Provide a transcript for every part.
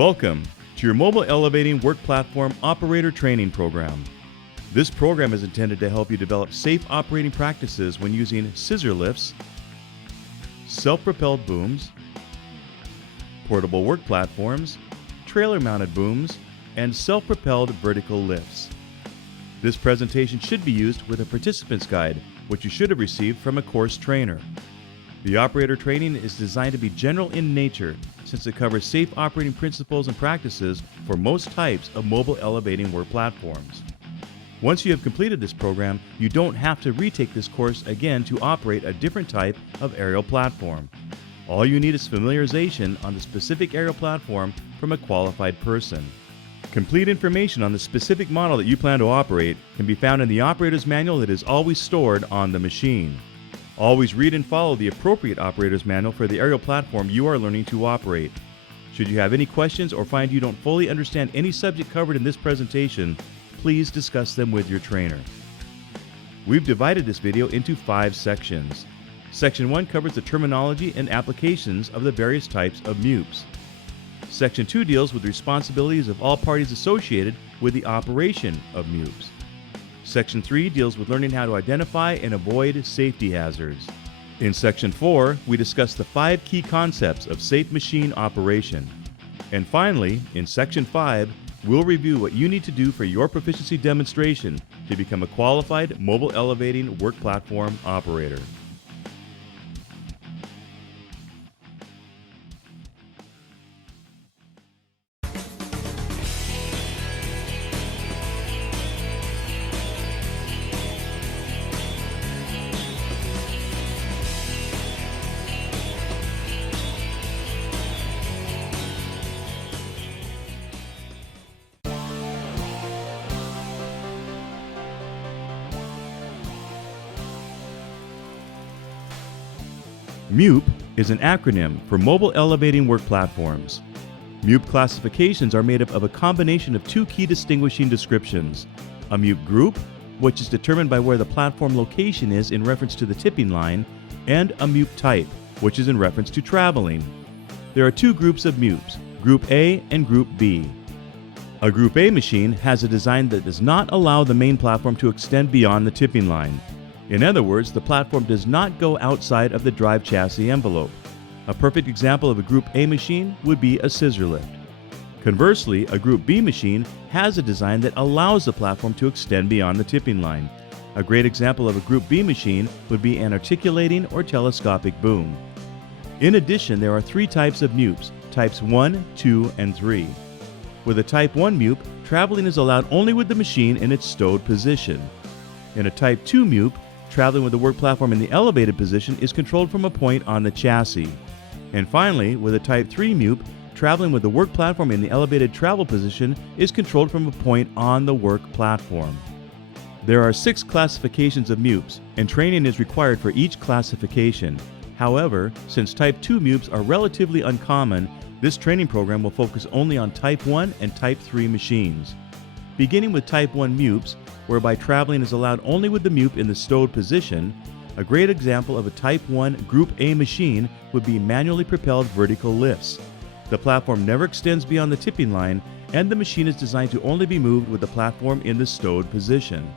Welcome to your Mobile Elevating Work Platform Operator Training Program. This program is intended to help you develop safe operating practices when using scissor lifts, self-propelled booms, portable work platforms, trailer-mounted booms, and self-propelled vertical lifts. This presentation should be used with a participant's guide, which you should have received from a course trainer. The operator training is designed to be general in nature since it covers safe operating principles and practices for most types of mobile elevating work platforms. Once you have completed this program, you don't have to retake this course again to operate a different type of aerial platform. All you need is familiarization on the specific aerial platform from a qualified person. Complete information on the specific model that you plan to operate can be found in the operator's manual that is always stored on the machine. Always read and follow the appropriate operator's manual for the aerial platform you are learning to operate. Should you have any questions or find you don't fully understand any subject covered in this presentation, please discuss them with your trainer. We've divided this video into 5 sections. Section 1 covers the terminology and applications of the various types of MEWPs. Section 2 deals with the responsibilities of all parties associated with the operation of MEWPs. Section 3 deals with learning how to identify and avoid safety hazards. In Section 4, we discuss the 5 key concepts of safe machine operation. And finally, in Section 5, we'll review what you need to do for your proficiency demonstration to become a qualified mobile elevating work platform operator. MEWP is an acronym for Mobile Elevating Work Platforms. MEWP classifications are made up of a combination of 2 key distinguishing descriptions: a MEWP group, which is determined by where the platform location is in reference to the tipping line, and a MEWP type, which is in reference to traveling. There are 2 groups of MEWPs, Group A and Group B. A Group A machine has a design that does not allow the main platform to extend beyond the tipping line. In other words, the platform does not go outside of the drive chassis envelope. A perfect example of a Group A machine would be a scissor lift. Conversely, a Group B machine has a design that allows the platform to extend beyond the tipping line. A great example of a Group B machine would be an articulating or telescopic boom. In addition, there are 3 types of MEWPs, types 1, 2, and 3. With a type 1 MEWP, traveling is allowed only with the machine in its stowed position. In a type 2 MEWP, traveling with the work platform in the elevated position is controlled from a point on the chassis. And finally, with a Type 3 MEWP, traveling with the work platform in the elevated travel position is controlled from a point on the work platform. There are 6 classifications of MEWPs, and training is required for each classification. However, since Type 2 MEWPs are relatively uncommon, this training program will focus only on Type 1 and Type 3 machines. Beginning with Type 1 MEWPs, whereby traveling is allowed only with the MEWP in the stowed position, a great example of a Type 1 Group A machine would be manually propelled vertical lifts. The platform never extends beyond the tipping line, and the machine is designed to only be moved with the platform in the stowed position.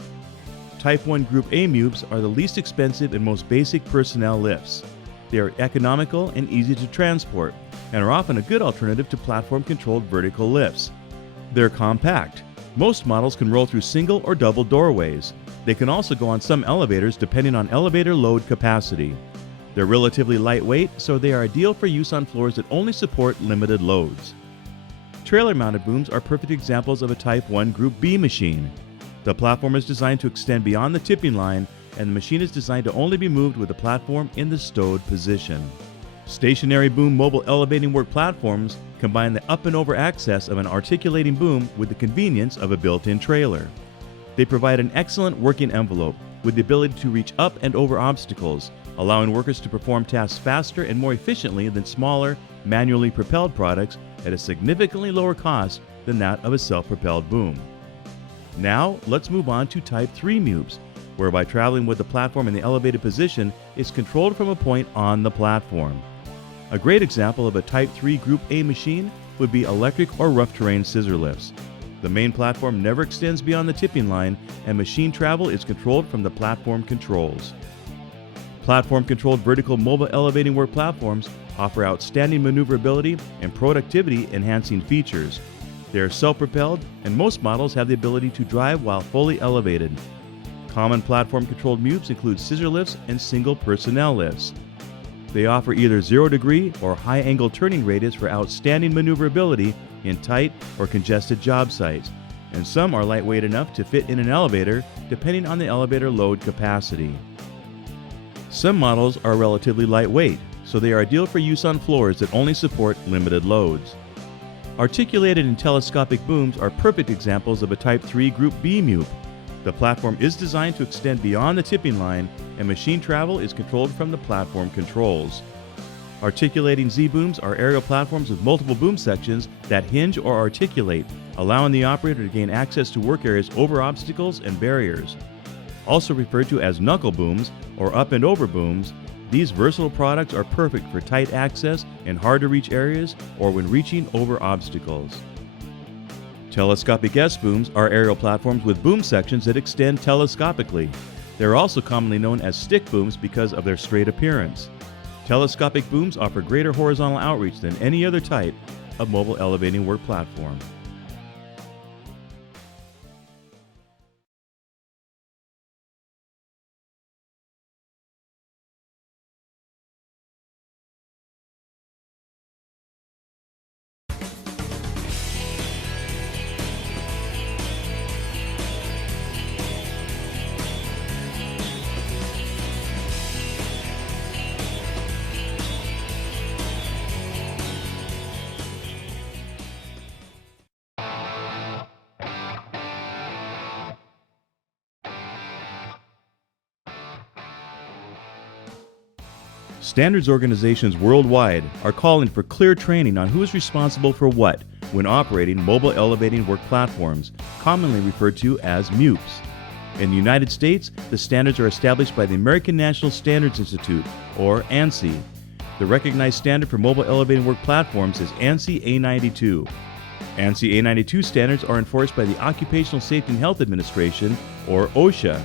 Type 1 Group A MEWPs are the least expensive and most basic personnel lifts. They are economical and easy to transport, and are often a good alternative to platform-controlled vertical lifts. They're compact. Most models can roll through single or double doorways. They can also go on some elevators depending on elevator load capacity. They're relatively lightweight, so they are ideal for use on floors that only support limited loads. Trailer-mounted booms are perfect examples of a Type 1 Group B machine. The platform is designed to extend beyond the tipping line, and the machine is designed to only be moved with the platform in the stowed position. Stationary boom mobile elevating work platforms combine the up and over access of an articulating boom with the convenience of a built-in trailer. They provide an excellent working envelope with the ability to reach up and over obstacles, allowing workers to perform tasks faster and more efficiently than smaller, manually propelled products at a significantly lower cost than that of a self-propelled boom. Now, let's move on to Type 3 MEWPs, whereby traveling with the platform in the elevated position is controlled from a point on the platform. A great example of a Type 3 Group A machine would be electric or rough terrain scissor lifts. The main platform never extends beyond the tipping line, and machine travel is controlled from the platform controls. Platform-controlled vertical mobile elevating work platforms offer outstanding maneuverability and productivity-enhancing features. They are self-propelled, and most models have the ability to drive while fully elevated. Common platform-controlled MEWPs include scissor lifts and single personnel lifts. They offer either 0-degree or high-angle turning radius for outstanding maneuverability in tight or congested job sites, and some are lightweight enough to fit in an elevator depending on the elevator load capacity. Some models are relatively lightweight, so they are ideal for use on floors that only support limited loads. Articulated and telescopic booms are perfect examples of a Type 3 Group B MEWP. The platform is designed to extend beyond the tipping line, and machine travel is controlled from the platform controls. Articulating Z-booms are aerial platforms with multiple boom sections that hinge or articulate, allowing the operator to gain access to work areas over obstacles and barriers. Also referred to as knuckle booms or up and over booms, these versatile products are perfect for tight access in hard-to-reach areas or when reaching over obstacles. Telescopic S-booms are aerial platforms with boom sections that extend telescopically. They're also commonly known as stick booms because of their straight appearance. Telescopic booms offer greater horizontal outreach than any other type of mobile elevating work platform. Standards organizations worldwide are calling for clear training on who is responsible for what when operating mobile elevating work platforms, commonly referred to as MEWPs. In the United States, the standards are established by the American National Standards Institute, or ANSI. The recognized standard for mobile elevating work platforms is ANSI A92. ANSI A92 standards are enforced by the Occupational Safety and Health Administration, or OSHA.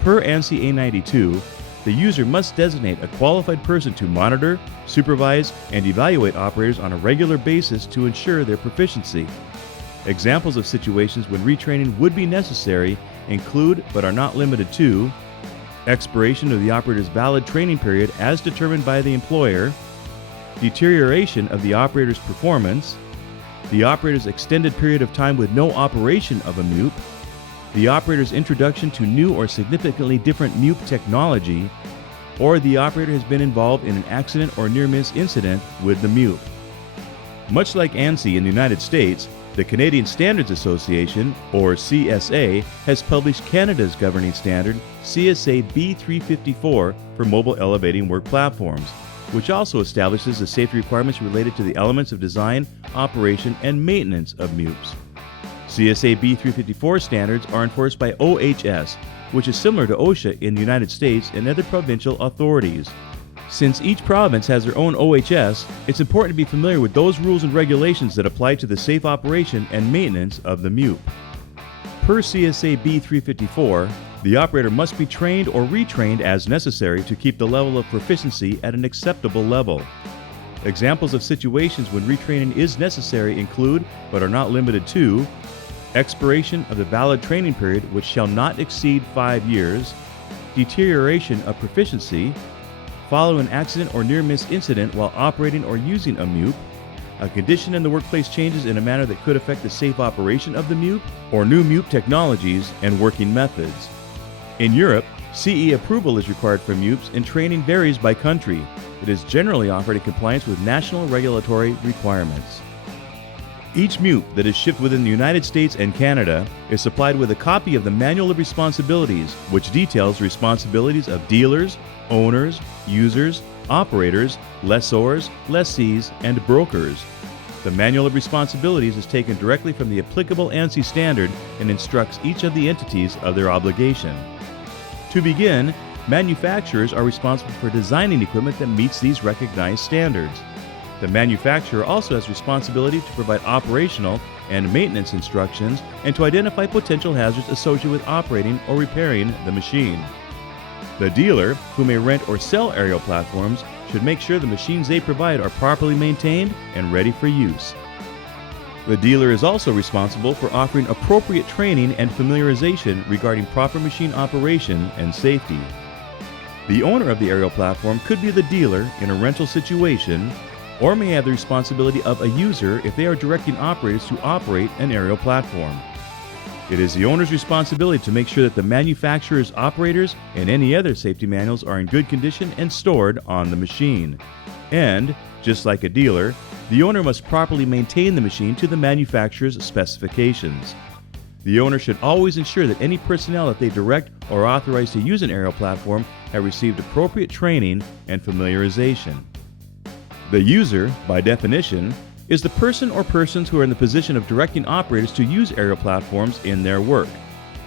Per ANSI A92, the user must designate a qualified person to monitor, supervise, and evaluate operators on a regular basis to ensure their proficiency. Examples of situations when retraining would be necessary include, but are not limited to, expiration of the operator's valid training period as determined by the employer, deterioration of the operator's performance, the operator's extended period of time with no operation of a MEWP, the operator's introduction to new or significantly different MEWP technology, or the operator has been involved in an accident or near-miss incident with the MEWP. Much like ANSI in the United States, the Canadian Standards Association, or CSA, has published Canada's governing standard, CSA B354, for mobile elevating work platforms, which also establishes the safety requirements related to the elements of design, operation, and maintenance of MEWPs. CSA B354 standards are enforced by OHS, which is similar to OSHA in the United States and other provincial authorities. Since each province has their own OHS, it's important to be familiar with those rules and regulations that apply to the safe operation and maintenance of the MEWP. Per CSA B354, the operator must be trained or retrained as necessary to keep the level of proficiency at an acceptable level. Examples of situations when retraining is necessary include, but are not limited to, expiration of the valid training period which shall not exceed 5 years, deterioration of proficiency, follow an accident or near-miss incident while operating or using a MEWP, a condition in the workplace changes in a manner that could affect the safe operation of the MEWP, or new MEWP technologies and working methods. In Europe, CE approval is required for MEWPs and training varies by country. It is generally offered in compliance with national regulatory requirements. Each MEWP that is shipped within the United States and Canada is supplied with a copy of the Manual of Responsibilities, which details responsibilities of dealers, owners, users, operators, lessors, lessees, and brokers. The Manual of Responsibilities is taken directly from the applicable ANSI standard and instructs each of the entities of their obligation. To begin, manufacturers are responsible for designing equipment that meets these recognized standards. The manufacturer also has responsibility to provide operational and maintenance instructions and to identify potential hazards associated with operating or repairing the machine. The dealer, who may rent or sell aerial platforms, should make sure the machines they provide are properly maintained and ready for use. The dealer is also responsible for offering appropriate training and familiarization regarding proper machine operation and safety. The owner of the aerial platform could be the dealer in a rental situation, or may have the responsibility of a user if they are directing operators to operate an aerial platform. It is the owner's responsibility to make sure that the manufacturer's operators and any other safety manuals are in good condition and stored on the machine. And, just like a dealer, the owner must properly maintain the machine to the manufacturer's specifications. The owner should always ensure that any personnel that they direct or authorize to use an aerial platform have received appropriate training and familiarization. The user, by definition, is the person or persons who are in the position of directing operators to use aerial platforms in their work.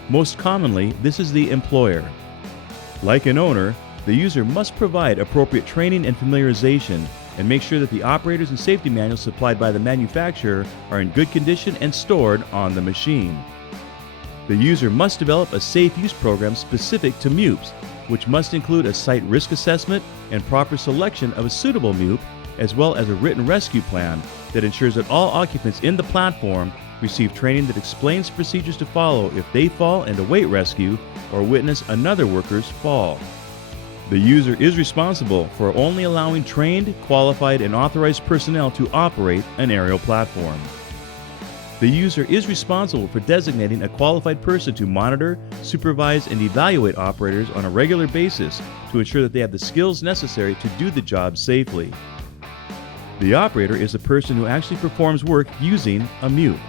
Most commonly, this is the employer. Like an owner, the user must provide appropriate training and familiarization and make sure that the operators and safety manuals supplied by the manufacturer are in good condition and stored on the machine. The user must develop a safe use program specific to MEWPs, which must include a site risk assessment and proper selection of a suitable MEWP, as well as a written rescue plan that ensures that all occupants in the platform receive training that explains procedures to follow if they fall and await rescue or witness another worker's fall. The user is responsible for only allowing trained, qualified, and authorized personnel to operate an aerial platform. The user is responsible for designating a qualified person to monitor, supervise, and evaluate operators on a regular basis to ensure that they have the skills necessary to do the job safely. The operator is the person who actually performs work using a MEWP.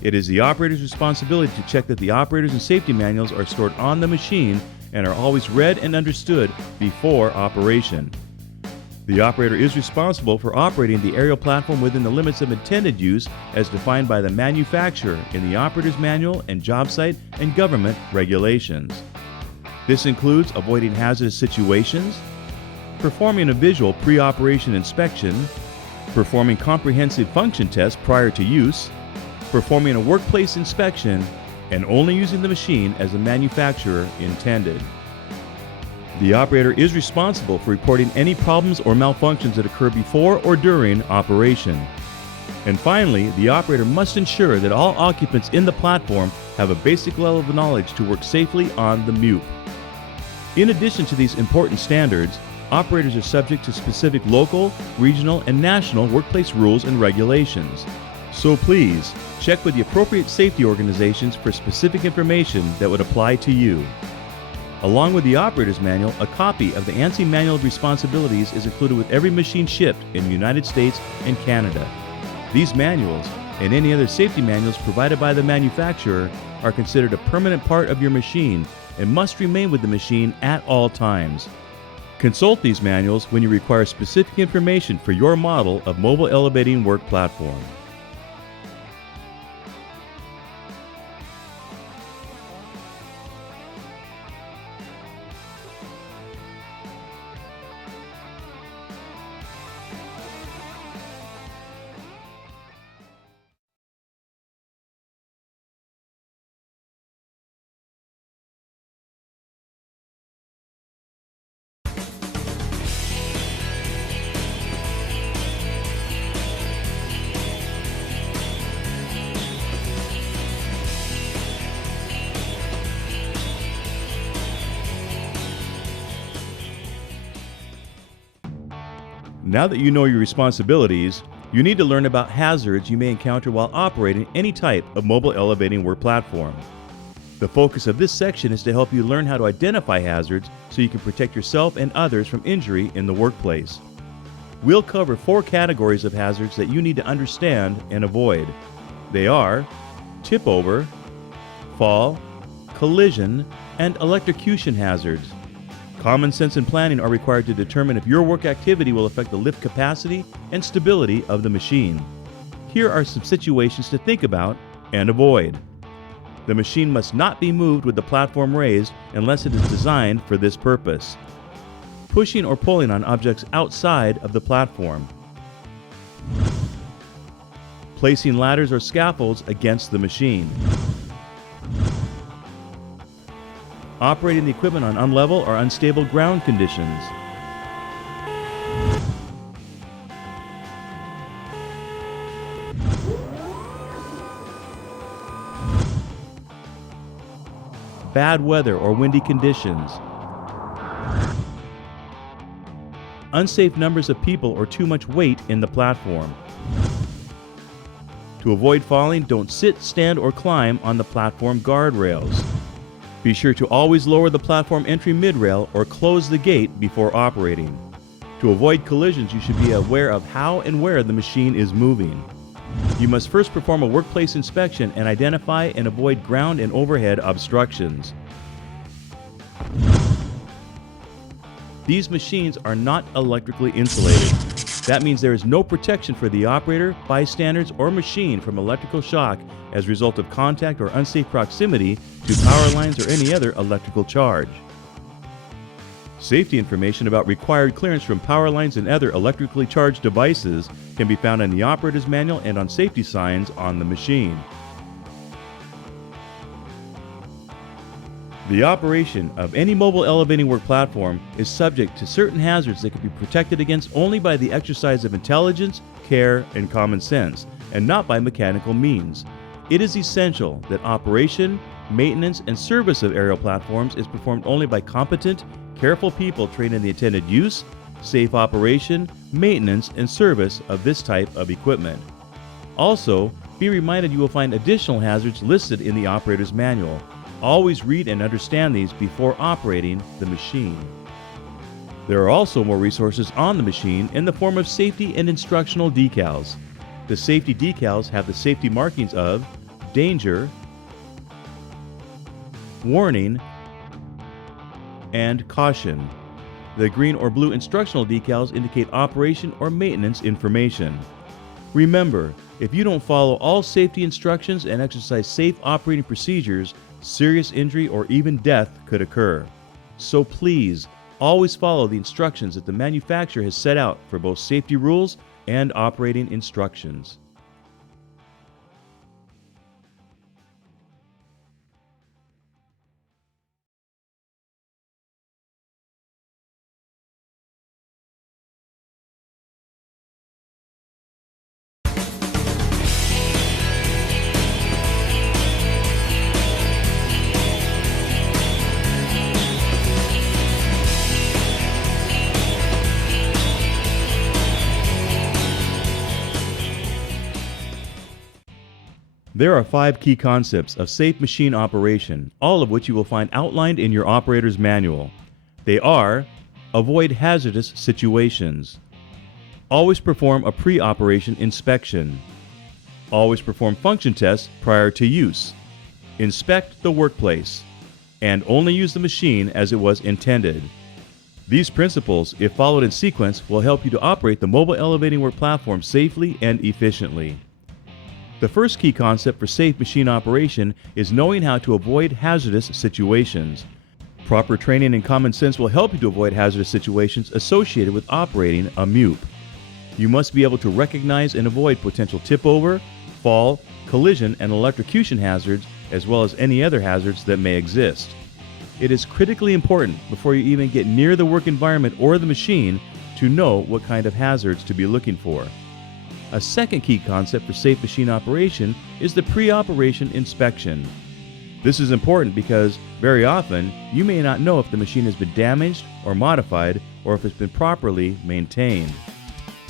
It is the operator's responsibility to check that the operators and safety manuals are stored on the machine and are always read and understood before operation. The operator is responsible for operating the aerial platform within the limits of intended use as defined by the manufacturer in the operator's manual and job site and government regulations. This includes avoiding hazardous situations, performing a visual pre-operation inspection, performing comprehensive function tests prior to use, performing a workplace inspection, and only using the machine as the manufacturer intended. The operator is responsible for reporting any problems or malfunctions that occur before or during operation. And finally, the operator must ensure that all occupants in the platform have a basic level of knowledge to work safely on the MEWP. In addition to these important standards, operators are subject to specific local, regional, and national workplace rules and regulations. So please, check with the appropriate safety organizations for specific information that would apply to you. Along with the operator's manual, a copy of the ANSI Manual of Responsibilities is included with every machine shipped in the United States and Canada. These manuals, and any other safety manuals provided by the manufacturer, are considered a permanent part of your machine and must remain with the machine at all times. Consult these manuals when you require specific information for your model of mobile elevating work platform. Now that you know your responsibilities, you need to learn about hazards you may encounter while operating any type of mobile elevating work platform. The focus of this section is to help you learn how to identify hazards so you can protect yourself and others from injury in the workplace. We'll cover 4 categories of hazards that you need to understand and avoid. They are tip over, fall, collision, and electrocution hazards. Common sense and planning are required to determine if your work activity will affect the lift capacity and stability of the machine. Here are some situations to think about and avoid. The machine must not be moved with the platform raised unless it is designed for this purpose. Pushing or pulling on objects outside of the platform. placing ladders or scaffolds against the machine, operating the equipment on unlevel or unstable ground conditions, bad weather or windy conditions, unsafe numbers of people or too much weight in the platform. To avoid falling, don't sit, stand, or climb on the platform guardrails. Be sure to always lower the platform entry mid-rail or close the gate before operating. To avoid collisions, you should be aware of how and where the machine is moving. You must first perform a workplace inspection and identify and avoid ground and overhead obstructions. These machines are not electrically insulated. That means there is no protection for the operator, bystanders, or machine from electrical shock as a result of contact or unsafe proximity to power lines or any other electrical charge. Safety information about required clearance from power lines and other electrically charged devices can be found in the operator's manual and on safety signs on the machine. The operation of any mobile elevating work platform is subject to certain hazards that can be protected against only by the exercise of intelligence, care, and common sense, and not by mechanical means. It is essential that operation, maintenance, and service of aerial platforms is performed only by competent, careful people trained in the intended use, safe operation, maintenance, and service of this type of equipment. Also, be reminded you will find additional hazards listed in the operator's manual. Always read and understand these before operating the machine. There are also more resources on the machine in the form of safety and instructional decals. The safety decals have the safety markings of danger, warning, and caution. The green or blue instructional decals indicate operation or maintenance information. Remember, if you don't follow all safety instructions and exercise safe operating procedures, serious injury or even death could occur. So please, always follow the instructions that the manufacturer has set out for both safety rules and operating instructions. There are 5 key concepts of safe machine operation, all of which you will find outlined in your operator's manual. They are: avoid hazardous situations, always perform a pre-operation inspection, always perform function tests prior to use, inspect the workplace, and only use the machine as it was intended. These principles, if followed in sequence, will help you to operate the mobile elevating work platform safely and efficiently. The first key concept for safe machine operation is knowing how to avoid hazardous situations. Proper training and common sense will help you to avoid hazardous situations associated with operating a MEWP. You must be able to recognize and avoid potential tip-over, fall, collision, and electrocution hazards, as well as any other hazards that may exist. It is critically important before you even get near the work environment or the machine to know what kind of hazards to be looking for. A second key concept for safe machine operation is the pre-operation inspection. This is important because very often you may not know if the machine has been damaged or modified or if it's been properly maintained.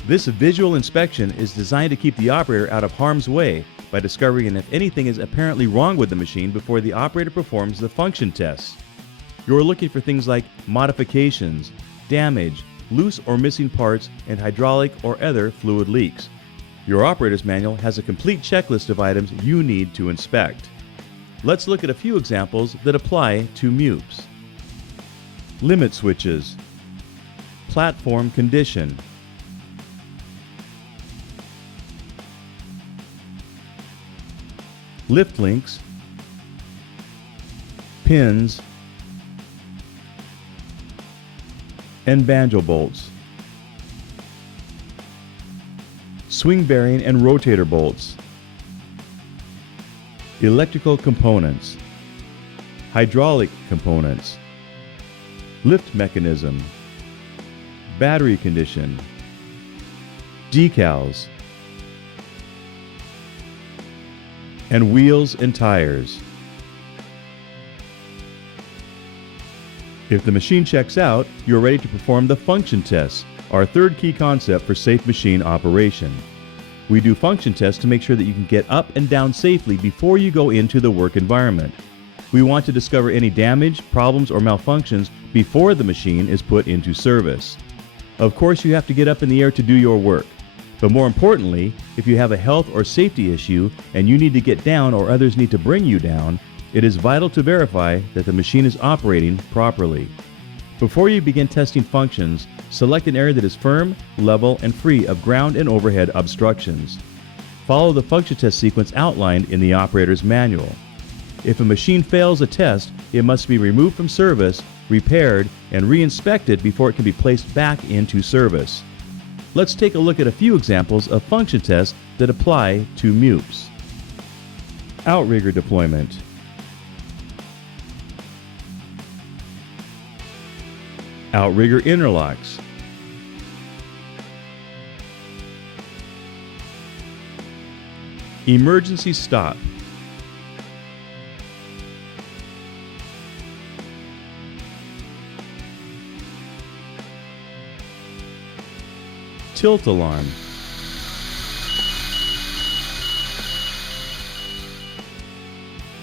This visual inspection is designed to keep the operator out of harm's way by discovering if anything is apparently wrong with the machine before the operator performs the function tests. You're looking for things like modifications, damage, loose or missing parts, and hydraulic or other fluid leaks. Your operator's manual has a complete checklist of items you need to inspect. Let's look at a few examples that apply to MEWPs. Limit switches, platform condition, lift links, pins, and banjo bolts. swing bearing and rotator bolts, electrical components, hydraulic components, lift mechanism, battery condition, decals, and wheels and tires. If the machine checks out, you're ready to perform the function test, our third key concept for safe machine operation. We do function tests to make sure that you can get up and down safely before you go into the work environment. We want to discover any damage, problems, or malfunctions before the machine is put into service. Of course, you have to get up in the air to do your work. But more importantly, if you have a health or safety issue and you need to get down or others need to bring you down, it is vital to verify that the machine is operating properly. Before you begin testing functions, select an area that is firm, level, and free of ground and overhead obstructions. Follow the function test sequence outlined in the operator's manual. If a machine fails a test, it must be removed from service, repaired, and re-inspected before it can be placed back into service. Let's take a look at a few examples of function tests that apply to MEWPs. Outrigger deployment. Outrigger interlocks. Emergency stop. Tilt alarm.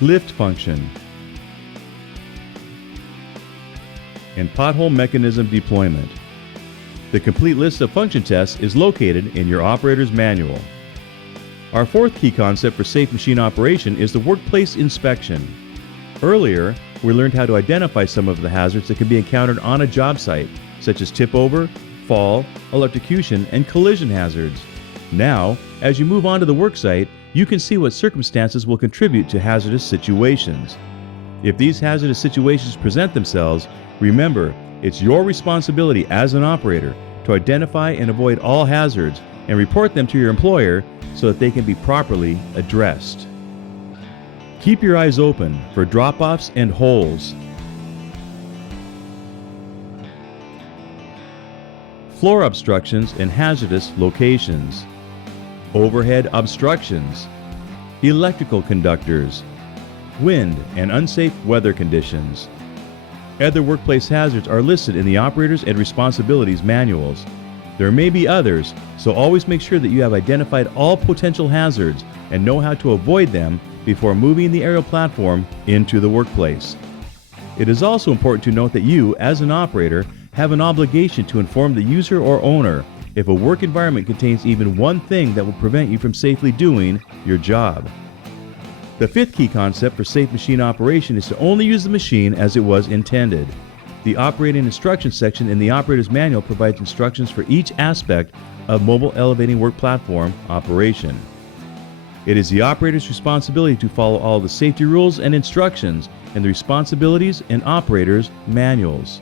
Lift function. And pothole mechanism deployment. The complete list of function tests is located in your operator's manual. Our fourth key concept for safe machine operation is the workplace inspection. Earlier, we learned how to identify some of the hazards that can be encountered on a job site, such as tip over, fall, electrocution, and collision hazards. Now, as you move on to the work site, you can see what circumstances will contribute to hazardous situations. If these hazardous situations present themselves, remember, it's your responsibility as an operator to identify and avoid all hazards and report them to your employer so that they can be properly addressed. Keep your eyes open for drop-offs and holes. Floor obstructions and hazardous locations. Overhead obstructions. Electrical conductors. Wind and unsafe weather conditions. Other workplace hazards are listed in the Operators and Responsibilities manuals. There may be others, so always make sure that you have identified all potential hazards and know how to avoid them before moving the aerial platform into the workplace. It is also important to note that you, as an operator, have an obligation to inform the user or owner if a work environment contains even one thing that will prevent you from safely doing your job. The fifth key concept for safe machine operation is to only use the machine as it was intended. The operating instructions section in the operator's manual provides instructions for each aspect of mobile elevating work platform operation. It is the operator's responsibility to follow all the safety rules and instructions in the responsibilities and operators' manuals.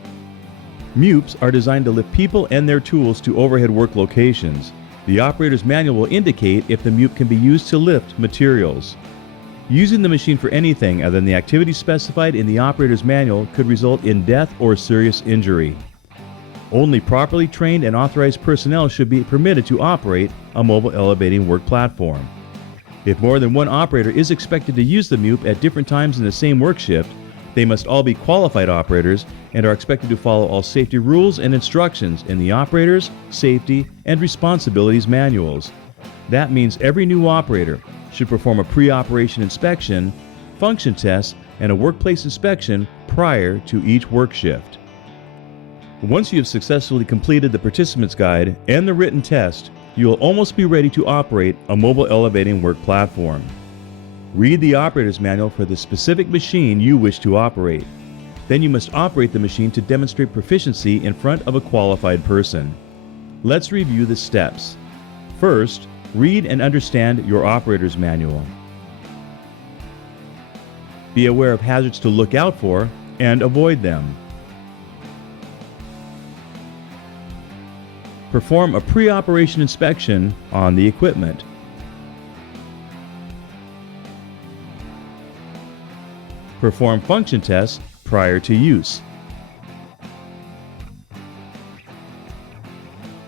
MEWPs are designed to lift people and their tools to overhead work locations. The operator's manual will indicate if the MEWP can be used to lift materials. Using the machine for anything other than the activity specified in the operator's manual could result in death or serious injury. Only properly trained and authorized personnel should be permitted to operate a mobile elevating work platform. If more than one operator is expected to use the MEWP at different times in the same work shift, they must all be qualified operators and are expected to follow all safety rules and instructions in the Operators, Safety, and Responsibilities manuals. That means every new operator should perform a pre-operation inspection, function test, and a workplace inspection prior to each work shift. Once you have successfully completed the participant's guide and the written test, you will almost be ready to operate a mobile elevating work platform. Read the operator's manual for the specific machine you wish to operate. Then you must operate the machine to demonstrate proficiency in front of a qualified person. Let's review the steps. First, read and understand your operator's manual. Be aware of hazards to look out for and avoid them. Perform a pre-operation inspection on the equipment. Perform function tests prior to use.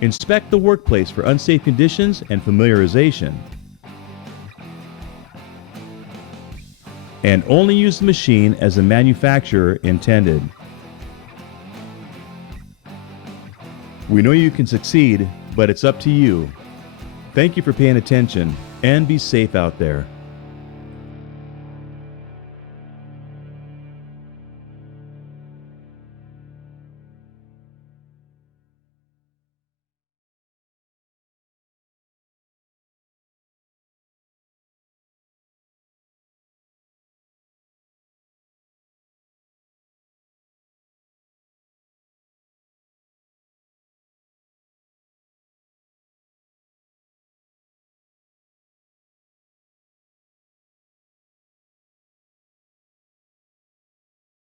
Inspect the workplace for unsafe conditions and familiarization. And only use the machine as the manufacturer intended. We know you can succeed, but it's up to you. Thank you for paying attention, and be safe out there.